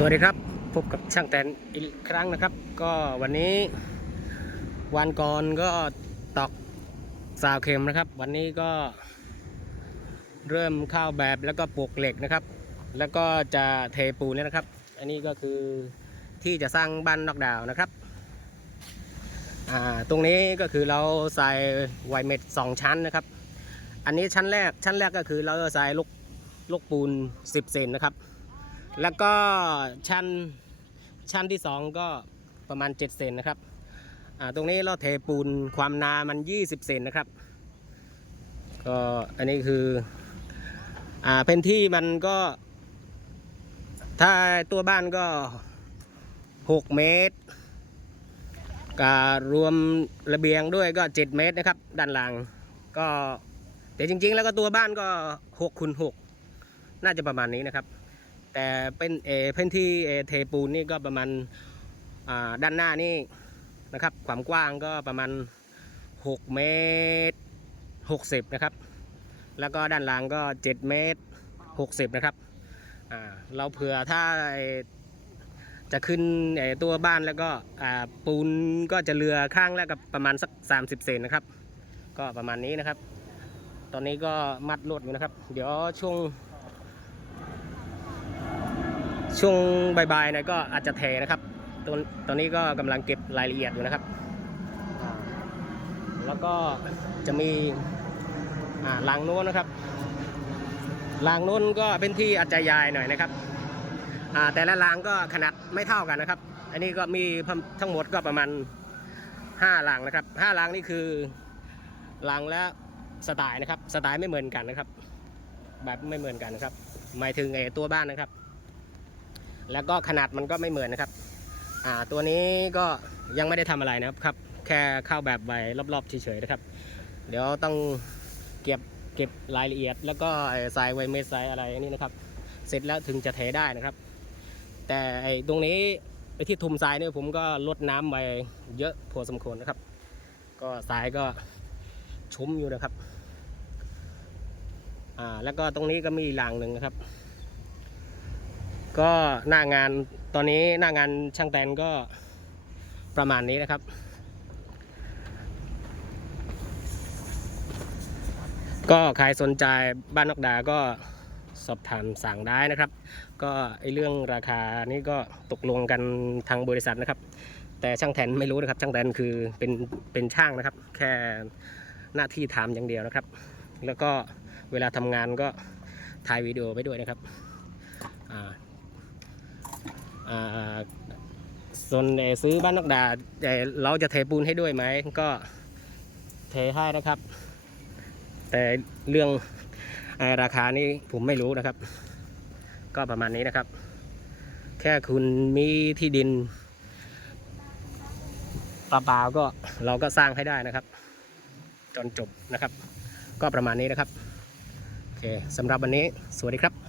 สวัสดีครับ พบกับช่างแตนอีกครั้งนะครับ ก็วันนี้วันก่อนก็ตอกสาวเข็มนะครับ วันนี้ก็เริ่มข้าวแบบแล้วก็ปลูกเหล็กนะครับ แล้วก็จะเทปูนแล้วนะครับ อันนี้ก็คือที่จะสร้างบ้านนอกดาวนะครับอ่าตรงนี้ก็คือเราใส่ไวเม็ดสองชั้นนะครับ อันนี้ชั้นแรกชั้นแรกก็คือเราจะใส่ลูกลูกปูน 10 เซนนะครับ แล้วก็ชั้นชั้นที่ 2 ก็ประมาณ 7 เซนนะครับตรงนี้เราเทปูนความนามัน 20 เซนนะครับ ก็อันนี้คืออ่าเป็นที่มันก็ ถ้าตัวบ้านก็ 6 เมตรกับรวมระเบียงด้วยก็ 7 เมตรนะครับ ด้านหลังก็แต่จริงๆ แล้วก็ตัวบ้านก็6คูณ6น่าจะประมาณนี้นะครับ แต่เป็นเอพื้นที่เอเทปูนนี่ก็ประมาณด้านหน้านี่นะครับ ความกว้างก็ประมาณ 6 เมตร 60 นะครับ แล้วก็ด้านหลังก็ 7 เมตร 60 นะครับเราเผื่อถ้าจะขึ้นตัวบ้านแล้วก็ปูนก็จะเรือข้างแล้วกับประมาณสัก 30 เซนนะครับ ก็ประมาณนี้นะครับ ตอนนี้ก็มัดลวดอยู่นะครับ เดี๋ยวช่วง ช่วงบ่ายๆนะก็อาจจะเทนะครับตอนตอนนี้ก็กำลังเก็บรายละเอียดอยู่นะครับอ่าแล้วก็จะมีอ่าลางโน้นนะครับลางโน้นก็เป็นที่อาจจะยายหน่อยนะครับอ่าแต่ละลางก็ขนาดไม่เท่ากันนะครับ อันนี้ก็มีทั้งหมดก็ประมาณ5ลางนะครับ5ลางนี่คือลางและสไตล์นะครับ สไตล์ไม่เหมือนกันนะครับ แบบไม่เหมือนกันนะครับ หมายถึงไอ้ตัวบ้านนะครับ แล้วก็ขนาดมันก็ไม่เหมือนนะครับ อ่าตัวนี้ก็ยังไม่ได้ทำอะไรนะครับครับ แค่เข้าแบบใบรอบๆเฉยๆนะครับ เดี๋ยวต้องเก็บเก็บรายละเอียด แล้วก็ไอ้ทรายไวเมสทรายอะไรนี่นะครับ เสร็จแล้วถึงจะเทได้นะครับ แต่ไอ้ตรงนี้ไอ้ที่ทุมทรายเนี่ยผมก็ลดน้ำไปเยอะพอสมควรนะครับ ก็ทรายก็ชุ่มอยู่นะครับอ่าแล้วก็ตรงนี้ก็มีหลังหนึ่งนะครับ ก็หน้างานตอนนี้หน้างานช่างแตนก็ประมาณนี้นะครับ ก็ใครสนใจบ้านนกดาก็สอบถามสั่งได้นะครับ ก็ไอเรื่องราคานี่ก็ตกลงกันทางบริษัทนะครับ แต่ช่างแทนไม่รู้นะครับ ช่างแทนคือเป็นเป็นช่างนะครับ แค่หน้าที่ทำอย่างเดียวนะครับ แล้วก็เวลาทำงานก็ถ่ายวิดีโอไปด้วยนะครับอ่า ส่วนเอ่อซื้อบ้านนกดาเอ่อเราจะเทปูนให้ด้วยไหมก็เทให้นะครับ แต่เรื่องอราคานี้ผมไม่รู้นะครับ ก็ประมาณนี้นะครับ แค่คุณมีที่ดินเปล่าก็เราก็สร้างให้ได้นะครับ จนจบนะครับ ก็ประมาณนี้นะครับโอเคสำหรับวันนี้สวัสดีครับ